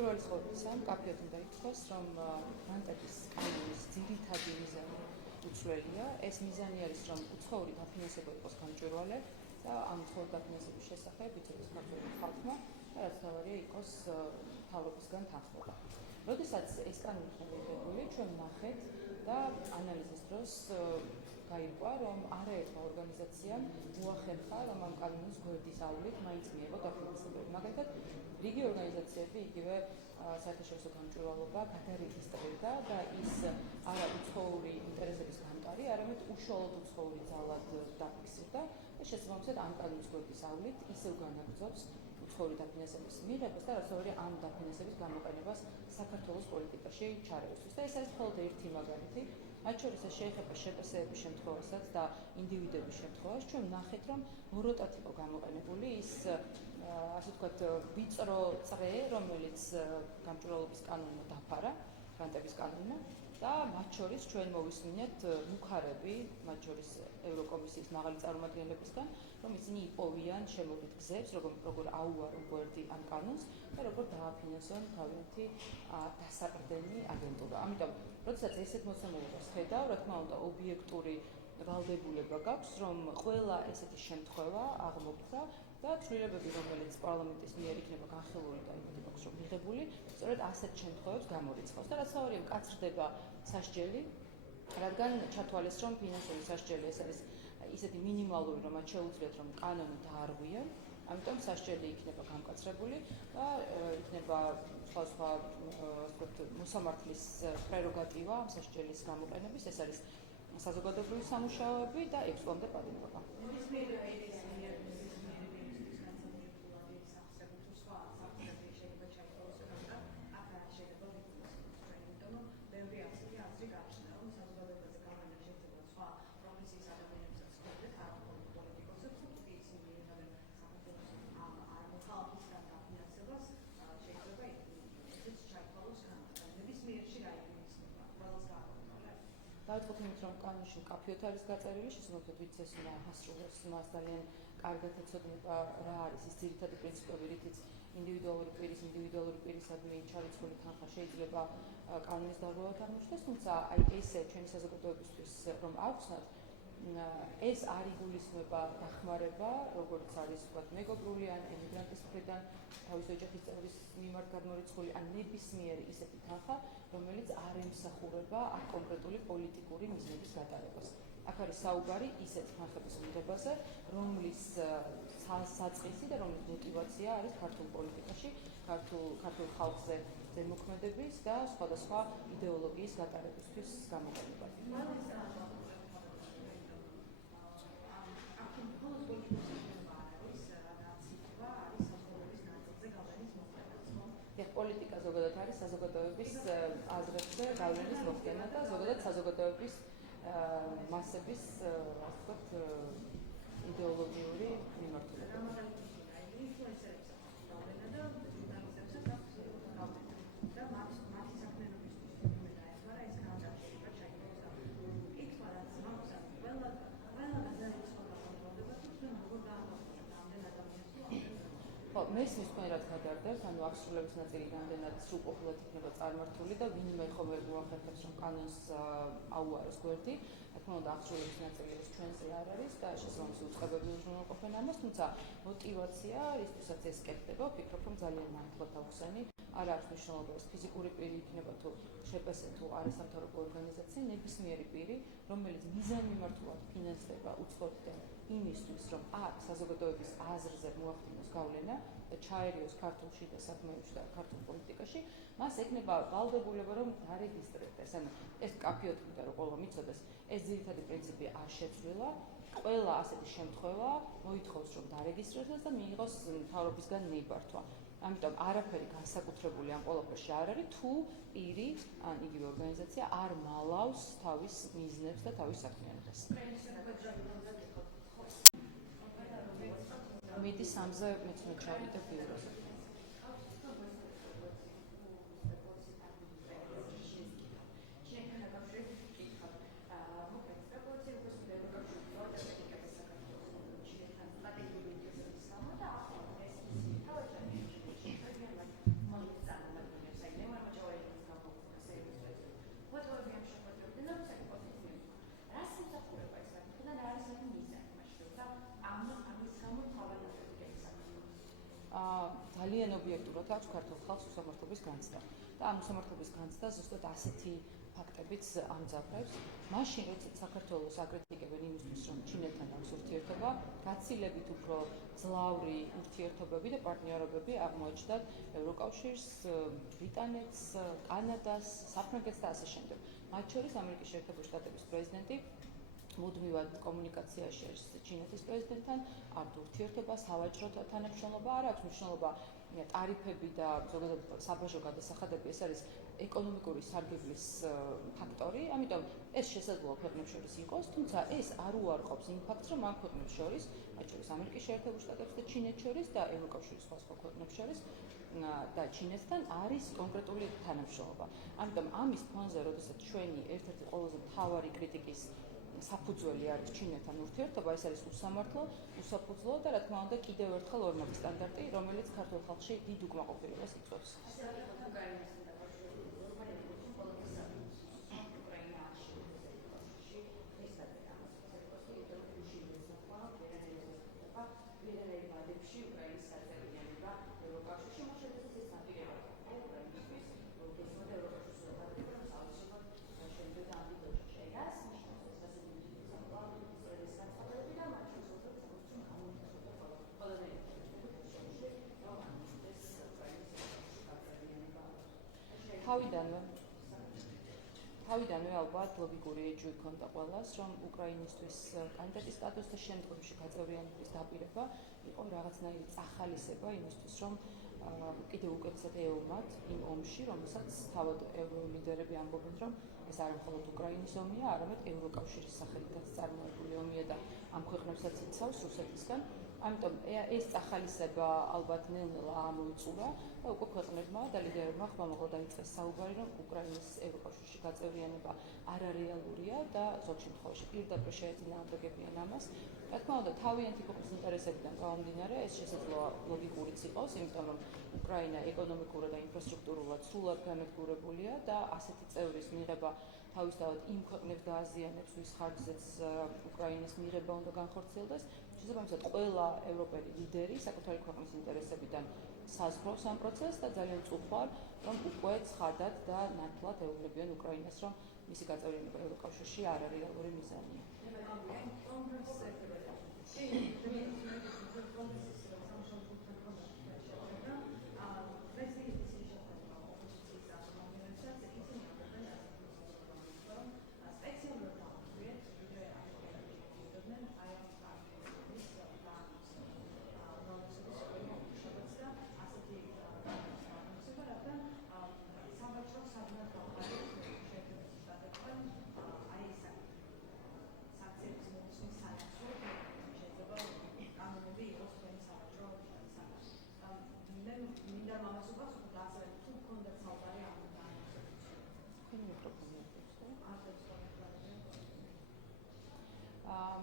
პირველი ყოვლისა მკაფიოდ უნდა ითქვას, რომ გრანტების კანონის ძირითადი მიზანი უცვლელია. ეს მიზანი არის, რომ უცხოური დაფინანსება იყოს გამჭვირვალე და ამ უცხოური დაფინანსების შესახებ იცოდეს ქართული ხალხმა და რაც თავარია იყოს მთავრობისგან თანხმობა. როდესაც ეს კანონი იქნება მიღებული, ჩვენ ვნახეთ და ანალიზის დროს გაირკვა, რომ არაერთმა ორგანიზაციამ უახერხა, რომ ამ კანონის გვერდის ავლით მაინც მიეღო დაფინანსებები. მაგალითად, რიგი ორგანიზაციები იგივე საერთაშორისო გამჭვირვალობა გადარეგისტრირდა და ის არა უცხოური ინტერესების გამტარი, არამედ უშუალოდ უცხოური ძალად დაფიქსირდა და შესაბამისად ამ კანონის გვერდის ავლით ისევ განაგრძობს უცხოური დაფინანსების მიღებას და რაც თავარია ამ დაფინანსების გამოყენებას საქართველოს პოლიტიკაში ჩარევისთვის. და ეს არის მხოლოდ ერთი მაგალითი. მათ შორის ეს შეეხება შეპასების შემთხვევასაც და ინდივიდების შემთხვევას. ჩვენ ვნახეთ, რომ მოროტად იყო გამოყენებული ის ასე ვთქვათ ვიწრო წრე, რომელიც გამჭვირვალობის კანონმა დაფარა, გრანტების კანონმა და მათ შორის ჩვენ მოვისმინეთ მუხარები, მათ შორის ევროკომისიის მაღალი წარმომადგენლებისგან, რომ ისინი იპოვიან შემოვლით გზებს, როგორ აუარონ გვერდი ამ კანონს და როგორ დააფინანსონ თავიანთი დასაყრდენი აგენტურა. ამიტომ, როდესაც ესეთ მოცემულობას ხედავ, რა თქმა უნდა, ობიექტური ვალდებულება გაქვს, რომ ყველა ესეთი შემთხვევა აღმოფხვრა და ცვლილებები, რომელიც პარლამენტის მიერ იქნება განხილული და იმედი მაქვს, რომ მიღებული, სწორედ ასეთ შემთხვევებს გამორიცხავს. და რაც თავარია, მკაცრდება სასჯელი, რადგან ჩათვალეს, რომ ფინანსური სასჯელი ეს არის ისეთი მინიმალური, რომ მათ შეუძლიათ, რომ კანონი დაარღვიონ, ამიტომ სასჯელი იქნება გამკაცრებული და იქნება სხვა მოსამართლის პრეროგატივა ამ სასჯელის გამოყენების, ეს არის საზოგადოებრივი სამუშაოები და 6 წლამდე პატიმრობა. დავიწყოთ, რომ კანონში მკაფიოდ არის გაწერილი, შესაბამისად ვინც ეს უნდა აღასრულოს, მას ძალიან კარგად ეცოდნება რა არის ის ძირითადი პრინციპები, რითიც ინდივიდუალური პირისადმი ჩარიცხული თანხა შეიძლება კანონის დარღვევად აღმოჩნდეს, თუმცა აი ესე ჩვენი საზოგადოებისთვის რომ აუხსნათ, ეს არ იგულისხმება დახმარება, როგორც არის ვთქვათ, მეგობრული ან ემიგრანტის მხრიდან თავისი ოჯახის წევრის მიმართ გადმორიცხული ან ნებისმიერი ისეთი თანხა, რომელიც არ ემსახურება აქ კონკრეტული პოლიტიკური მიზნების გატარებას. აქ არის საუბარი ისეთ თანხების მიღებაზე, რომლის საწყისი და რომლის мотиваცია არის ქართულ პოლიტიკაში, ქართულ ხალხზე ზემოქმედების და სხვადასხვა იდეოლოგიის გატარებისთვის გამოყენება. პოლიტიკა ზოგადად არის საზოგადოების აზრებზე გავლენის მოხდენა და ზოგადად საზოგადოების მასების იდეოლოგიური მიმართულება. მესმის თქვენ რაც გადარდებთ, ანუ აღსრულების ნაწილი რამდენად სრულყოფილად იქნება წარმართული და ვინმე ხომ ვერ მოახერხებს, რომ კანონს აუაროს გვერდი, რა თქმა უნდა აღსრულების ნაწილი ეს ჩვენზე არ არის და შესაბამისი უწყებები უზრუნველყოფენ ამას, თუმცა мотиваცია, რისთვისაც ეს კეთდება, ვფიქრობ, რომ ძალიან მართლად აუხსენი. არ აქვს მნიშვნელობა, ეს ფიზიკური პირი იქნება თუ შეპასე თუ არასამთავრობო ორგანიზაცია, ნებისმიერი პირი, რომელიც მიზანმიმართულად ფინანსდება უცხოეთიდან იმისთვის, რომ აქ საზოგადოების აზრზე მოახდინოს გავლენა და ჩაერიოს ქართულში და საქმეებში და ქართულ პოლიტიკაში, მას ექნება ვალდებულება, რომ დარეგისტრირდეს. ანუ ეს მკაფიოდ უნდა რომ ყველამ იცოდეს, ეს ძირითადი პრინციპი არ შეცვლილა. ყველა ასეთი შემთხვევა მოითხოვს, რომ დარეგისტრირდეს და მიიღოს მთავრობისგან ნებართვა. ამიტომ არაფერი განსაკუთრებული ამ ყველაფერში არ არის, თუ პირი ან იგივე ორგანიზაცია არ მალავს თავის მიზნებს და თავის საქმიანობას. მიდი 3-ზე მეც უნდა ჩავიდე ბიუროზე. საერთოდ აქვს ქართულ ხალხს უსამართლობის განცდა. და ამ უსამართლობის განცდა ზუსტად ასეთი ფაქტებიც ამძაფრებს. მაშინ, როდესაც საქართველოს აკრიტიკებენ იმისთვის, რომ ჩინეთთან აქვს ურთიერთობა, გაცილებით უფრო ძლავრი ურთიერთობები და პარტნიორობები აღმოაჩნდათ ევროკავშირს, ბრიტანეთს, კანადას, საფრანგეთს და ასე შემდეგ. მათ შორის ამერიკის შეერთებული შტატების პრეზიდენტი მუდმივად კომუნიკაციაში არის ჩინეთის პრეზიდენტთან, აქვთ ურთიერთობა, სავაჭრო თანამშრომლობა, არ აქვს მნიშვნელობა ტარიფები და ზოგადად საბაჟო გადასახადები, ეს არის ეკონომიკური სარგებლის ფაქტორი, ამიტომ ეს შესაძლოა ქვეყნებს შორის იყოს, თუმცა ეს არ უარყოფს იმ ფაქტს, რომ ამ ქვეყნებს შორის, მათ შორის ამერიკის შეერთებულ შტატებს და ჩინეთს შორის და ევროკავშირის სხვა ქვეყნებს შორის და ჩინეთთან არის კონკრეტული თანამშრომლობა. ამიტომ ამის ფონზე, როდესაც ჩვენი ერთ-ერთი ყველაზე მთავარი კრიტიკის საფუძველი არის ჩინეთთან ურთიერთობა, ეს არის უსამართლო, უსაფუძვლო და რა თქმა უნდა კიდევ ერთხელ ორმაგი სტანდარტი, რომელიც ქართულ ხალხში დიდ უკმაყოფილებას იწვევს. თავიდანვე ალბათ ლოგიკური ეჭვი ჰქონდა ყველას, რომ უკრაინისთვის კანდიდატის სტატუსი და შემდგომში გაწევრიანების დაპირება იყო რაღაცნაირი წახალისება იმისთვის, რომ კიდევ უკეთესად ეომათ იმ ომში, რომელსაც თავად ევროლიდერები ამბობენ, რომ ეს არა მხოლოდ უკრაინის ომია, არამედ ევროკავშირის სახელითაც წარმოებული ომია და ამ ქვეყნებსაც იცავს რუსეთისგან. ამიტომ ეს წახალისება ალბათ ნელ-ნელა ამოიწურა და უკვე ქვეყნებმა და ლიდერებმა ხმამაღლა დაიწყეს საუბარი, რომ უკრაინის ევროკავშირში გაწევრიანება არარეალურია და ზოგ შემთხვევაში პირდაპირ შეეწინააღმდეგებიან ამას. რა თქმა უნდა, თავიანთი ქვეყნის ინტერესებიდან გამომდინარე, ეს შესაძლოა ლოგიკურიც იყოს, იმიტომ რომ უკრაინა ეკონომიკურად და ინფრასტრუქტურულად სრულად განადგურებულია და ასეთი წევრის მიღება თავისთავად იმ ქვეყნებს გააზიანებს, ვის ხარჯზეც უკრაინის მიღება უნდა განხორციელდეს. შესაბამისად, ყველა ევროპელი ლიდერი საკუთარი ქვეყნის ინტერესებიდან საზღვრავს ამ პროცესს და ძალიან წუხვალ, რომ უკვე ცხადად და ნათლად ეუბნებიან უკრაინას, რომ მისი გაწევრიანება ევროკავშირში არ არის რეალური მიზანია.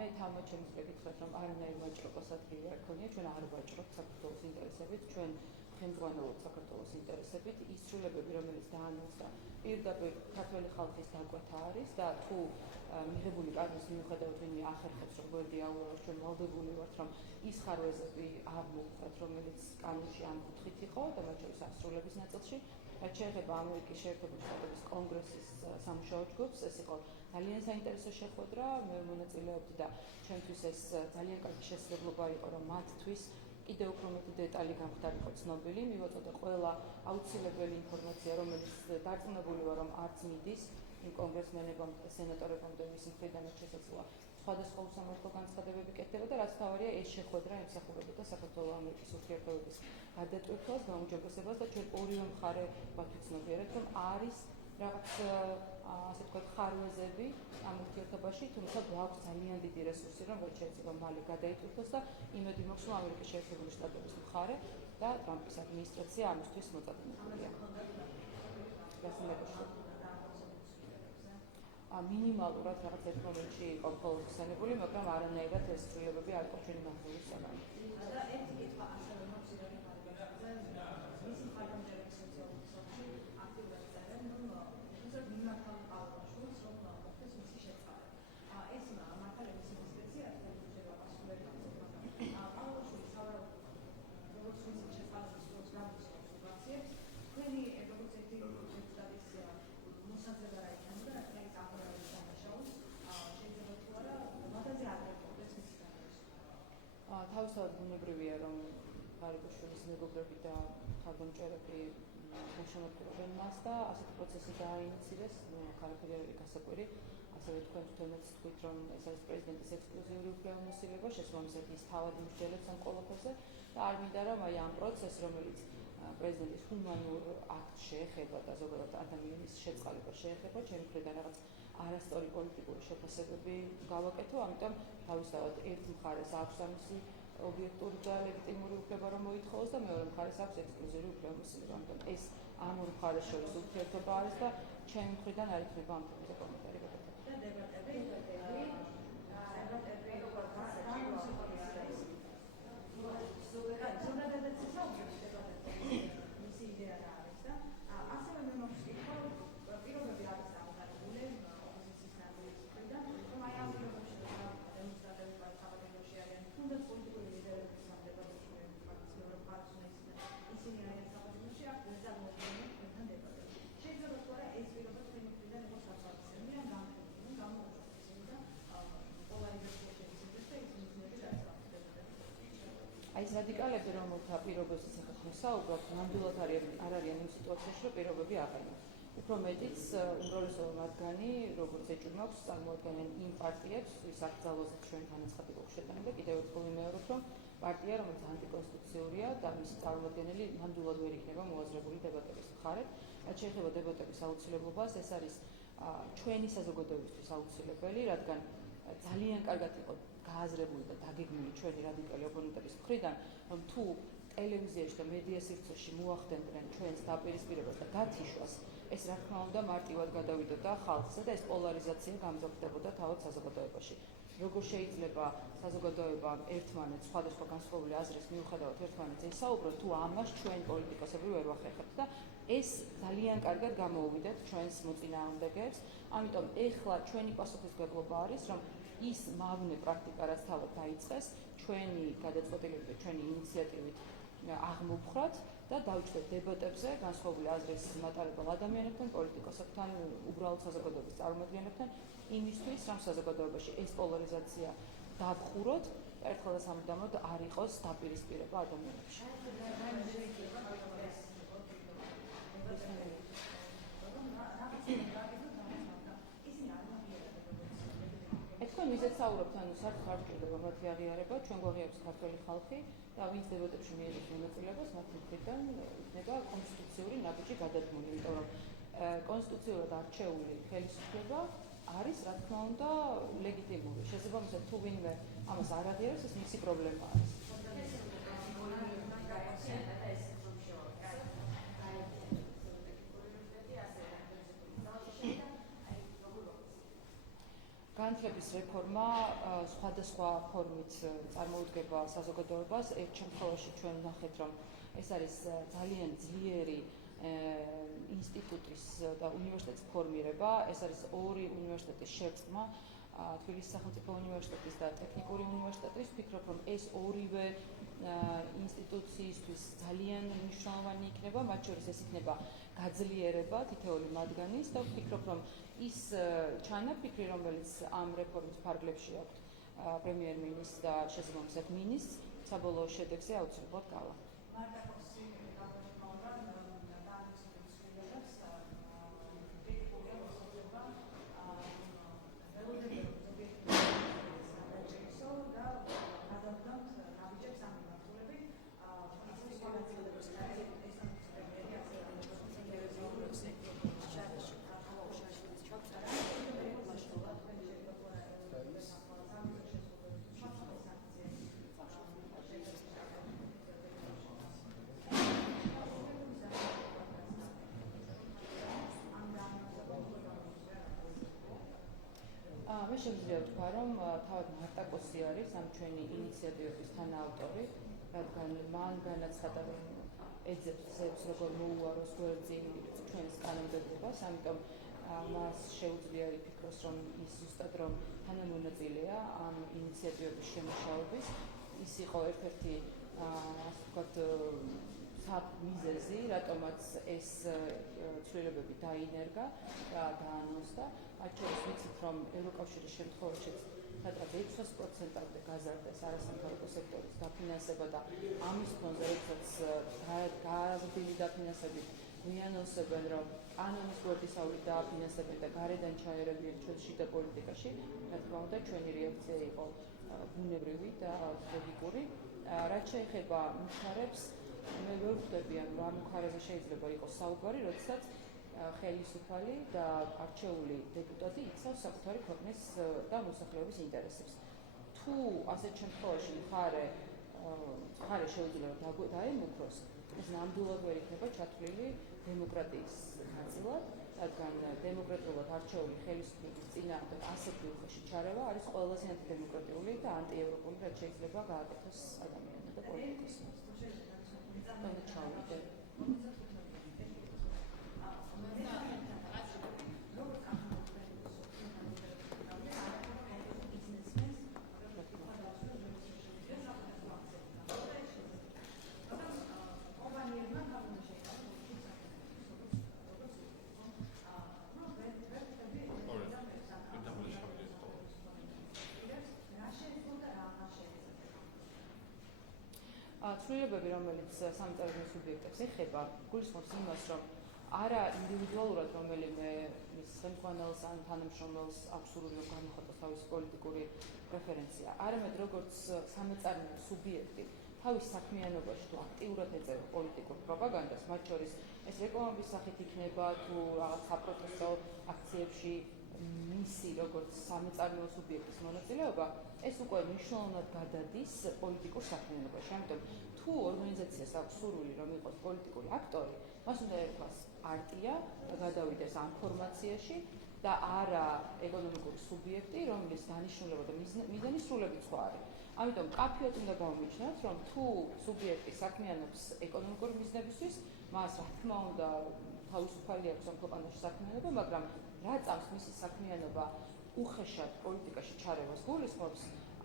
მე თავმოდი შემიძლია გითხრათ, რომ არანაირ ვაჭრობას ადგილი არ ქონია, ჩვენ არ ვაჭრობთ საქართველოს ინტერესებით, ჩვენ ხელმძღვანელობთ საქართველოს ინტერესებით, ის ცვლილებები, რომელიც დაანონსა პირდაპირ ქართველი ხალხის დაკვეთა არის და თუ მიღებული კადრის მიუხედავად ვინმე ახერხებს, რომ გვერდიაუროს, ჩვენ ვალდებული ვართ, რომ ის ხარვეზები არ მოვხდათ, რომელიც კანონში ამ კუთხით იყო და მათ შორის ასრულების ნაწილში, რაც შეეხება ამერიკის შეერთებული შტატების კონგრესის სამუშაო ჯგუფს, ეს იყო ძალიან საინტერესო შეხვედრა, მე მონაწილეობდი და ჩვენთვის ეს ძალიან კარგი შესაძლებლობა იყო, რომ მათთვის კიდევ უფრო მეტი დეტალი გამხდარიყო ცნობილი, მივაწოდე ყველა აუცილებელი ინფორმაცია, რომელიც დარწმუნებული ვარ, რომ არც მიდის იმ კონგრესმენებამ და სენატორებამდე მისი მხრიდანაც შესაძლოა სხვადასხვა უსამართლო განცხადებები კეთდება და რაც თავარია ეს შეხვედრა ემსახურებოდა საქართველოს-ამერიკის ურთიერთობების გადატვირთვას, გაუმჯობესებას და ჩვენ ორივე მხარე ვაცნობიერებთ, რომ არის რაღაც ასე ვთქვათ ხარვეზები ამ ურთიერთობაში, თუმცა გვაქვს ძალიან დიდი რესურსი, რომ რაც შეიძლება მალე გადაიტვირთოს და იმედი მაქვს, რომ ამერიკის შეერთებული შტატების მხარე და ტრამპის ადმინისტრაცია ამისთვის მოწაფებულია. მინიმალურად რაღაც ერთ მომენტში იყო მხოლოდ ხსენებული, მაგრამ არანაირად ეს ცვლილებები არ იყო ჩვენი მაღლობის საგანი. მეგობრები და ხარდამჭერები გაშემატკივრებენ მას და ასეთი პროცესი დააინიცირეს, არაფერი არ არის გასაკვირი. ასევე თქვენ თვითონაც თქვით, რომ ეს არის პრეზიდენტის ექსკლუზიური უფლებამოსილება, შესაბამისად ის თავად იმსჯელებს ამ ყველაფერზე და არ მინდა რომ აი ამ პროცესს, რომელიც პრეზიდენტის ჰუმანურ აქტს შეეხება და ზოგადად ადამიანის შეწყალებას შეეხება, ჩემი მხრიდან რაღაც არასწორი პოლიტიკური შეფასებები გავაკეთო, ამიტომ თავისთავად ერთ მხარეს აქვს ამისი ობიექტური და ლეგიტიმური უფლება რომ მოითხოვოს და მეორე მხარეს აქვს ექსკლუზიური უფლებამოსილება. ამიტომ ეს ამ ორ მხარეს შორის ურთიერთობა არის და ჩემი მხრიდან არ იქნება ამ თემაზე კომენტარი გაკეთებული. ეს რადიკალები, რომელთა პირობებსაც ახლა ვსაუბრობთ, ნამდვილად არ არიან იმ სიტუაციაში, რომ პირობები აყენონ. უფრო მეტიც, უმრავლესობა მათგანი, როგორც ეჭვმაქვს, წარმოადგენენ იმ პარტიებს, ვის აკრძალვაზე ჩვენ განაცხადი გვაქვს შეტანება, კიდევ ერთხელ ვიმეორებ, რომ პარტია, რომელიც ანტიკონსტიტუციურია და მისი წარმოადგენელი ნამდვილად ვერ იქნება მოაზრებული დებატების მხარედ. რაც შეეხება დებატების აუცილებლობას, ეს არის ჩვენი საზოგადოებისთვის აუცილებელი, რადგან ძალიან კარგად იყო გააზრებული და დაგეგმილი ჩვენი რადიკალი ოპონენტების მხრიდან, რომ თუ ტელევიზიაში და მედია სივრცეში მოახდენდნენ ჩვენს დაპირისპირებას და გათიშვას, ეს რა თქმა უნდა მარტივად გადავიდოდა ხალხზე და ეს პოლარიზაცია გამძაფრდებოდა თავად საზოგადოებაში. როგორ შეიძლება საზოგადოება ერთმანეთს სხვადასხვა განსხვავებული აზრის მიუხედავად ერთმანეთს ესაუბროს, თუ ამას ჩვენ პოლიტიკოსები ვერ ვახერხებთ და ეს ძალიან კარგად გამოუვიდეთ ჩვენს მოწინააღმდეგეებს. ამიტომ ეხლა ჩვენი პასუხისმგებლობა არის, რომ ის მავნე პრაქტიკა, რაც თავად დაიწყეს, ჩვენი გადაწყვეტილებით, ჩვენი ინიციატივით აღმოვხვრათ და დავიწყოთ დებატებზე განსხვავებული აზრის მატარებელ ადამიანებთან, პოლიტიკოსებთან, უბრალოდ საზოგადოების წარმომადგენლებთან, იმისთვის, რომ საზოგადოებაში ეს პოლარიზაცია დავხუროთ, ერთხელ და სამუდამოდ არ იყოს დაპირისპირება ადამიანებში. თქვენ ვიზეთ საუბრობთ, ანუ საერთოდ არ გჭირდება მათი აღიარება, ჩვენ გვაღიარებს ქართველი ხალხი და ვინც დებატებში მიიღებს მონაწილეობას, მათი მხრიდან იქნება კონსტიტუციური ნაბიჯი გადადგმული, იმიტომ რომ კონსტიტუციურად არჩეული ხელისუფლება არის, რა თქმა უნდა, ლეგიტიმური. შესაბამისად, თუ ვინმე ამას არ აღიარებს, ეს მისი პრობლემა არის. განათლების რეფორმა სხვადასხვა ფორმით წარმოუდგება საზოგადოებას. ერთ შემთხვევაში ჩვენ ვნახეთ, რომ ეს არის ძალიან ძლიერი ინსტიტუტის და უნივერსიტეტის ფორმირება. ეს არის ორი უნივერსიტეტის შერწყმა, თბილისის სახელმწიფო უნივერსიტეტის და ტექნიკური უნივერსიტეტის. ვფიქრობ, რომ ეს ორივე ინსტიტუციისთვის ძალიან მნიშვნელოვანი იქნება, მათ შორის ეს იქნება გაძლიერება თითოეული მათგანის და ვფიქრობ, რომ ის ჩანაფიქრი, რომელიც ამ რეფორმის ფარგლებში აქვს პრემიერ-მინისტრს და შესაბამისად მინისტრს, საბოლოო შედეგზე აუცილებლად გავა. მე შემიძლია ვთქვა, რომ თავად მარტა კოსი არის ამ ჩვენი ინიციატივების თანაავტორი, რადგან მან განაცხადა, რომ ეძებს როგორ მოუაროს გვერდზე ჩვენს კანონმდებლობას, ამიტომ მას შეუძლია იფიქროს, რომ ის ზუსტად რომ თანამონაწილეა ამ ინიციატივების შემუშავების. ის იყო ერთ-ერთი ასე ვთქვათ მიზეზი, რატომაც ეს ცვლილებები დაინერგა და დაანონსდა. მათ შორის ვიცით, რომ ევროკავშირის შემთხვევაშიც სადაც 60%-ამდე გაზარდეს არასამთავრობო სექტორის დაფინანსება და ამის ფონზე როდესაც გააზრდილი დაფინანსებით გვიანოსებენ, რომ კანონის გვერდისავით დააფინანსებენ და გარედან ჩაერევიან ჩვენ შიდა პოლიტიკაში, რა თქმა უნდა, ჩვენი რეაქცია იყო ბუნებრივი და ლოგიკური. რაც შეეხება მხარებს, მე ვერ ვხვდები, რომ ამ მხარეზე შეიძლება იყოს საუბარი, როდესაც ხელისუფალი და არჩეული დეპუტატი იცავს საკუთარი ქვეყნის და მოსახლეობის ინტერესებს. თუ ასეთ შემთხვევაში მხარე შეუძლია დაემუქროს, ეს ნამდვილად ვერ იქნება ჩათვლილი დემოკრატიის ნაწილად, რადგან დემოკრატიულად არჩეული ხელისუფლების წინააღმდეგ ასეთი უხეში ჩარევა არის ყველაზე ანტიდემოკრატიული და ანტიევროპული, რაც შეიძლება გააკეთოს ადამიანებმა და პოლიტიკოსებმა. ცვლილებები, რომელიც სამწარმოო სუბიექტებს ეხება, გულისხმობს იმას, რომ არა ინდივიდუალურად რომელიმე მის ხელმძღვანელს ან თანამშრომელს აქვს სურვილი რომ გამოხატოს თავისი პოლიტიკური პრეფერენცია, არამედ როგორც სამწარმოო სუბიექტი თავის საქმიანობაში თუ აქტიურად ეწევა პოლიტიკურ პროპაგანდას, მათ შორის ეს რეკლამების სახით იქნება თუ რაღაც საპროტესტო აქციებში მისი როგორც სამწარმოო სუბიექტის მონაწილეობა, ეს უკვე მნიშვნელოვნად გადადის პოლიტიკურ საქმიანობაში. ამიტომ თუ ორგანიზაციას აქვს სურვილი რომ იყოს პოლიტიკური აქტორი, მას უნდა ერქვას პარტია და გადავიდეს ამ ფორმაციაში და არა ეკონომიკური სუბიექტი, რომლის დანიშნულება და მიზანი სრულებით სხვა არის. ამიტომ კაფეოდ უნდა გავმიჩნიოთ, რომ თუ სუბიექტი საქმიანობს ეკონომიკური მიზნებისთვის, მას რა თქმა უნდა თავისუფალი აქვს ამ ქვეყანაში საქმიანობა, მაგრამ რა წამს მისი საქმიანობა უხეშად პოლიტიკაში ჩარევას გულისხმობს,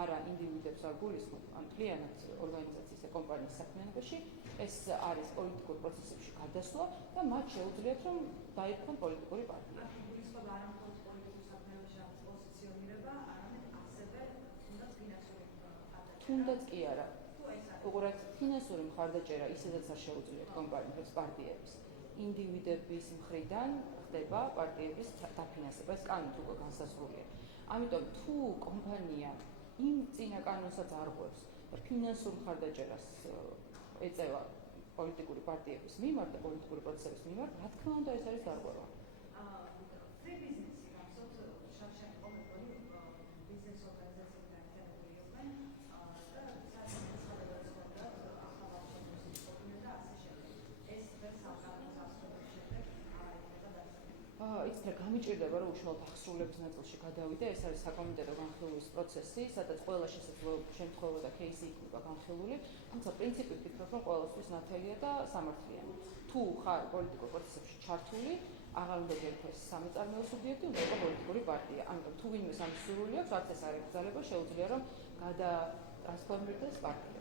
არა ინდივიდებს არ გულისხმობს, ან მთლიანად ორგანიზაციის და კომპანიის საქმიანობაში, ეს არის პოლიტიკურ პროცესებში გადასვლა და მათ შეუძლიათ რომ დაირქვენ პოლიტიკური პარტია. გულისხმობა არა მხოლოდ პოლიტიკურ საქმიანობაში პოზიციონირება, არამედ ასევე თუნდაც კი არა. უყურეთ, ფინანსური მხარდაჭერა ისედაც არ შეუძლიათ კომპანიებს პარტიების. ინდივიდების მხრიდან ხდება პარტიების დაფინანსება, ეს კანონით უკვე განსაზღვრულია. ამიტომ თუ კომპანია იმ წინა კანონსაც არღვევს და ფინანსურ მხარდაჭერას ეწევა პოლიტიკური პარტიების მიმართ და პოლიტიკური პროცესების მიმართ, რა თქმა უნდა ეს არის დარღვევა. იცით რა გამიჭირდება რომ უშუალოდ აღსრულების ნაწილში გადავიდე, ეს არის საკომიტეტო განხილვის პროცესი, სადაც ყველა შესაძლო შემთხვევა და кейსი იქნება განხილული, თუმცა პრინციპი ვფიქრობ რომ ყველასთვის ნათელია და სამართლიანი. თუ ხარ პოლიტიკურ პროცესებში ჩართული, აღარ უნდა გერქოს სამწარმოო სუბიექტი, უნდა იყოს პოლიტიკური პარტია. ამიტომ თუ ვინმე სამის სურვილი აქვს, არც ეს არ ეკრძალება, შეუძლია რომ გადატრანსფორმირდეს პარტიად.